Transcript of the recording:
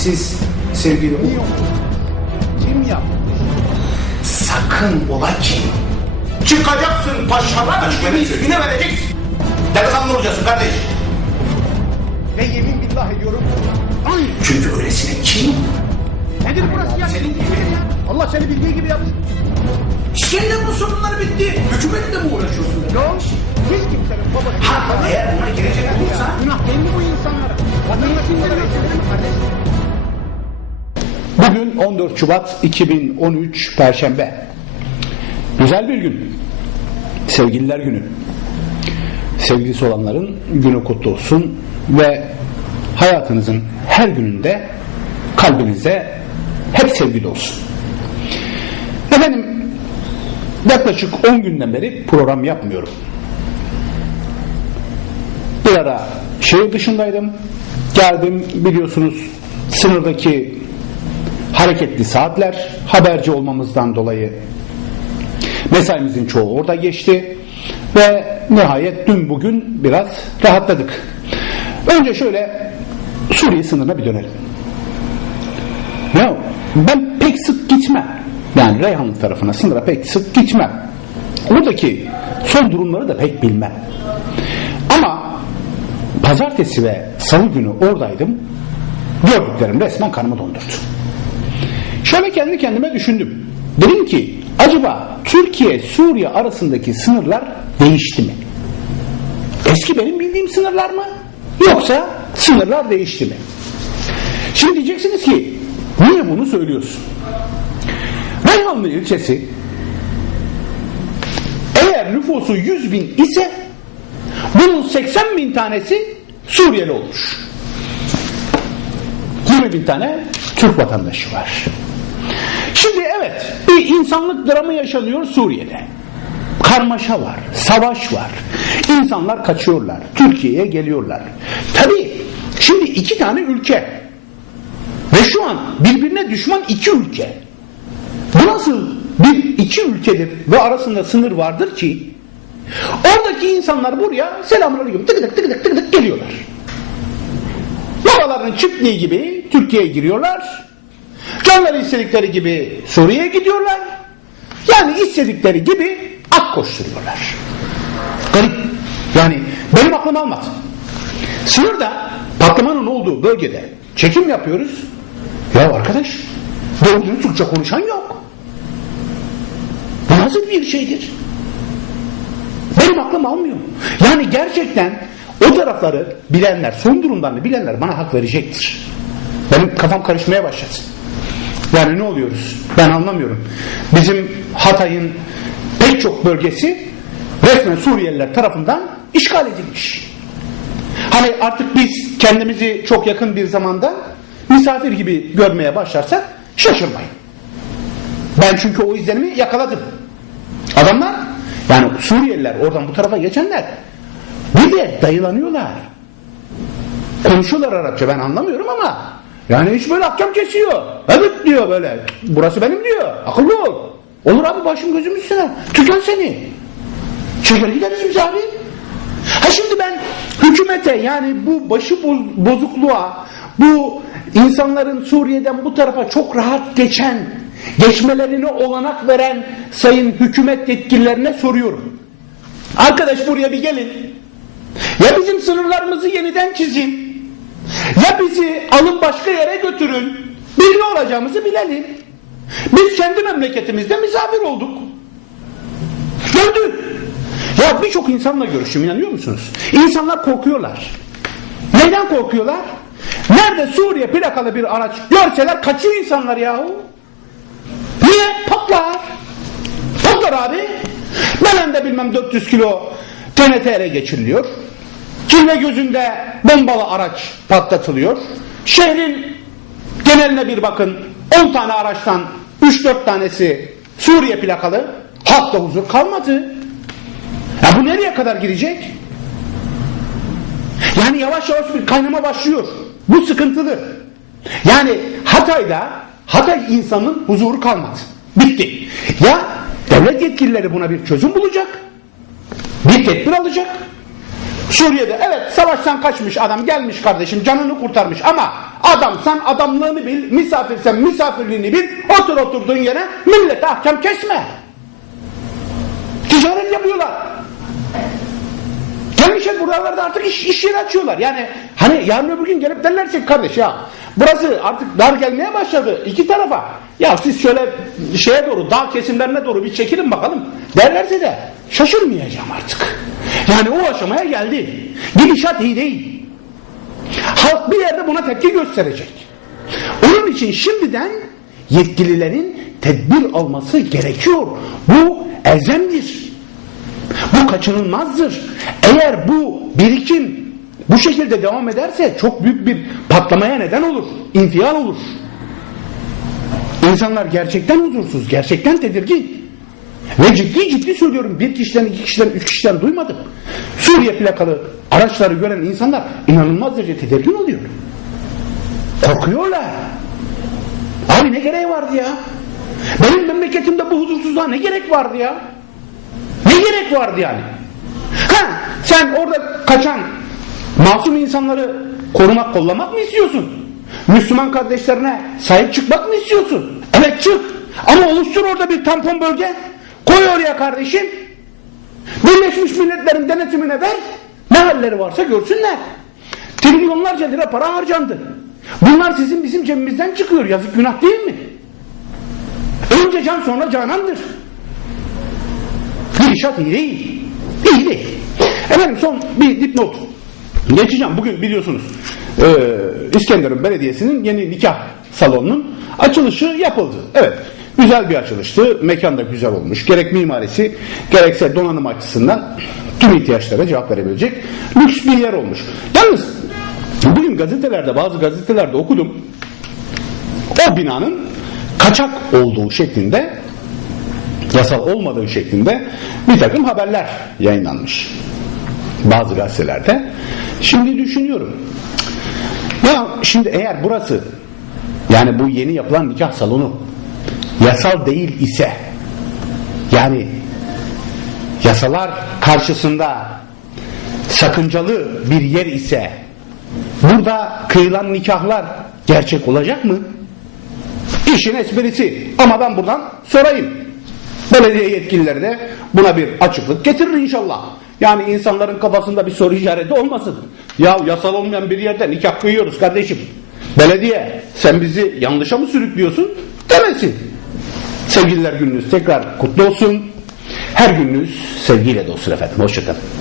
siz sevgili oldu? Kim yaptı? sakın ola ki çıkacaksın paşama ismini ismine vereceksin. Delikanlı olacaksın kardeş. Ve yemin billah ediyorum. Aynı. Çünkü öylesine kim? Nedir burası ya? Senin gibi. Allah seni bildiği gibi yapsın. Seninle bu sorunlar bitti. Hükümetle mi uğraşıyorsun? Yok. Hiç kimsenin babası. Bugün 14 Şubat 2013 Perşembe. Güzel bir gün. Sevgililer günü. Sevgilisi olanların günü kutlu olsun ve hayatınızın her gününde kalbinizde hep sevgili olsun. Efendim yaklaşık 10 günden beri program yapmıyorum. Bir ara şehir dışındaydım. Geldim biliyorsunuz sınırdaki hareketli saatler haberci olmamızdan dolayı mesaimizin çoğu orada geçti ve nihayet dün bugün biraz rahatladık. Önce şöyle Suriye sınırına bir dönelim. Ya ben pek sık gitmem. Yani Reyhanlı tarafına sınıra pek sık gitmem. Oradaki son durumları da pek bilmem. Ama pazartesi ve salı günü oradaydım. Gördüklerim resmen kanımı dondurdu. Şöyle kendi kendime düşündüm. Dedim ki acaba Türkiye-Suriye arasındaki sınırlar değişti mi? Eski benim bildiğim sınırlar mı? Yoksa sınırlar değişti mi? Şimdi diyeceksiniz ki niye bunu söylüyorsun? Reyhanlı ilçesi eğer nüfusu 100 bin ise bunun 80 bin tanesi Suriyeli olmuş. 20 bin tane Türk vatandaşı var. Şimdi evet bir insanlık dramı yaşanıyor Suriye'de. Karmaşa var, savaş var. İnsanlar kaçıyorlar, Türkiye'ye geliyorlar. Tabii şimdi iki tane ülke ve şu an birbirine düşman iki ülke. Bu nasıl bir iki ülkedir ve arasında sınır vardır ki oradaki insanlar buraya selamünaleyküm tıkıdık tıkıdık tıkıdık geliyorlar. Babalarının çiftliği gibi Türkiye'ye giriyorlar. Canları istedikleri gibi Suriye'ye gidiyorlar. Yani istedikleri gibi ak koşturuyorlar. Garip. Yani benim aklım almaz. Sınırda patlamanın olduğu bölgede çekim yapıyoruz. Ya arkadaş doğru Türkçe konuşan yok. Bu nasıl bir şeydir? Benim aklım almıyor. Yani gerçekten o tarafları bilenler, son durumlarını bilenler bana hak verecektir. Benim kafam karışmaya başladı. Yani ne oluyoruz? Ben anlamıyorum. Bizim Hatay'ın pek çok bölgesi resmen Suriyeliler tarafından işgal edilmiş. Hani artık biz kendimizi çok yakın bir zamanda misafir gibi görmeye başlarsak şaşırmayın. Ben çünkü o izlenimi yakaladım. Adamlar yani Suriyeliler oradan bu tarafa geçenler bir de dayılanıyorlar. Konuşuyorlar Arapça ben anlamıyorum ama yani hiç böyle ahkam kesiyor. Evet diyor böyle. Burası benim diyor. Akıllı ol. Olur abi başım gözüm üstüne. Tüken seni. Çeker gideriz biz abi. Ha şimdi ben hükümete yani bu başı boz- bozukluğa bu insanların Suriye'den bu tarafa çok rahat geçen geçmelerine olanak veren sayın hükümet yetkililerine soruyorum. Arkadaş buraya bir gelin. Ya bizim sınırlarımızı yeniden çizin. Ya bizi alın başka yere götürün. Biz ne olacağımızı bilelim. Biz kendi memleketimizde misafir olduk. Gördük. Ya birçok insanla görüştüm inanıyor musunuz? İnsanlar korkuyorlar. Neden korkuyorlar? Nerede Suriye plakalı bir araç görseler kaçıyor insanlar yahu. Niye? Patlar. Patlar abi. Belende bilmem 400 kilo TNT ele geçiriliyor. Kirve gözünde bombalı araç patlatılıyor. Şehrin geneline bir bakın. 10 tane araçtan 3-4 tanesi Suriye plakalı. Halkta huzur kalmadı. Ya bu nereye kadar gidecek? Yani yavaş yavaş bir kaynama başlıyor. Bu sıkıntılı. Yani Hatay'da Hatay insanın huzuru kalmadı. Bitti. Ya devlet yetkilileri buna bir çözüm bulacak. Bir tedbir alacak. Suriye'de evet savaştan kaçmış adam gelmiş kardeşim canını kurtarmış ama adamsan adamlığını bil, misafirsen misafirliğini bil, otur oturduğun yere millete ahkam kesme. Ticaret yapıyorlar. Gelmişler buralarda artık iş, iş yeri açıyorlar. Yani hani yarın öbür gün gelip derlerse kardeş ya burası artık dar gelmeye başladı iki tarafa. Ya siz şöyle şeye doğru dağ kesimlerine doğru bir çekilin bakalım derlerse de şaşırmayacağım artık. Yani o aşamaya geldi. Gidişat iyi değil. Halk bir yerde buna tepki gösterecek. Onun için şimdiden yetkililerin tedbir alması gerekiyor. Bu elzemdir. Bu kaçınılmazdır. Eğer bu birikim bu şekilde devam ederse çok büyük bir patlamaya neden olur. infial olur. İnsanlar gerçekten huzursuz, gerçekten tedirgin. Ve ciddi ciddi söylüyorum bir kişiden, iki kişiden, üç kişiden duymadım. Suriye plakalı araçları gören insanlar inanılmaz derece tedirgin oluyor. Korkuyorlar. Abi ne gereği vardı ya? Benim memleketimde bu huzursuzluğa ne gerek vardı ya? Ne gerek vardı yani? Ha, sen orada kaçan masum insanları korumak, kollamak mı istiyorsun? Müslüman kardeşlerine sahip çıkmak mı istiyorsun? Evet çık. Ama oluştur orada bir tampon bölge. Koy oraya kardeşim. Birleşmiş Milletler'in denetimine ver. Ne halleri varsa görsünler. Trilyonlarca lira para harcandı. Bunlar sizin bizim cebimizden çıkıyor. Yazık günah değil mi? Önce can sonra canandır. Gidişat iyi değil. İyi değil. Efendim son bir dipnot. Geçeceğim. Bugün biliyorsunuz e, İskenderun Belediyesi'nin yeni nikah salonunun açılışı yapıldı. Evet. Güzel bir açılıştı. Mekan da güzel olmuş. Gerek mimarisi gerekse donanım açısından tüm ihtiyaçlara cevap verebilecek lüks bir yer olmuş. Yalnız bugün gazetelerde bazı gazetelerde okudum. O binanın kaçak olduğu şeklinde yasal olmadığı şeklinde bir takım haberler yayınlanmış. Bazı gazetelerde. Şimdi düşünüyorum. Ya şimdi eğer burası yani bu yeni yapılan nikah salonu yasal değil ise yani yasalar karşısında sakıncalı bir yer ise burada kıyılan nikahlar gerçek olacak mı? İşin esprisi. Ama ben buradan sorayım. Belediye yetkilileri de buna bir açıklık getirir inşallah. Yani insanların kafasında bir soru işareti olmasın. Ya yasal olmayan bir yerde nikah kıyıyoruz kardeşim. Belediye sen bizi yanlışa mı sürüklüyorsun demesin. Sevgililer gününüz tekrar kutlu olsun. Her gününüz sevgiyle dolsun efendim. Hoşçakalın.